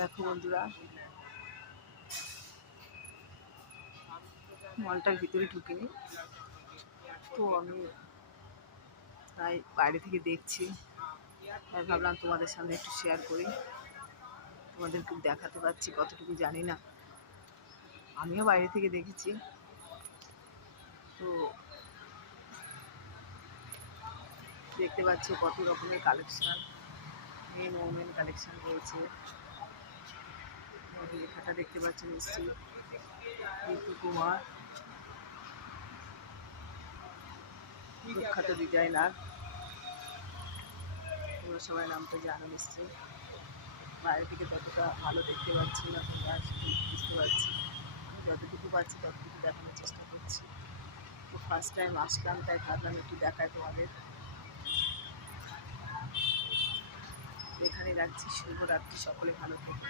দেখো বন্ধুরা, মলটার ভিতরে ঢুকিনি, তো আমি তাই বাইরে থেকে দেখছি। আর ভাবলাম তোমাদের সামনে একটু শেয়ার করি, তোমাদেরকে দেখাতে পারছি কতটুকু জানি না। আমিও বাইরে থেকে দেখেছি। তো দেখতে পাচ্ছ কত রকমের কালেকশন, মেন ওমেন কালেকশন রয়েছে। লেখাটা দেখতে পাচ্ছ নিশ্চয়ই, ঋতু কুমার, বিখ্যাত ডিজাইনার। তোমরা সবাই নামটা জানো নিশ্চয়ই। বাইরে থেকে ততটা ভালো দেখতে পাচ্ছি না, তোমরা বুঝতে পারছি। আমি যতটুকু পাচ্ছি ততটুকু দেখানোর চেষ্টা করছি। তো ফার্স্ট টাইম আসলাম, তাই ভাবলাম একটু দেখায় তোমাদের। এখানে রাখছি। শুভরাত্রি, সকলে ভালো থেকো।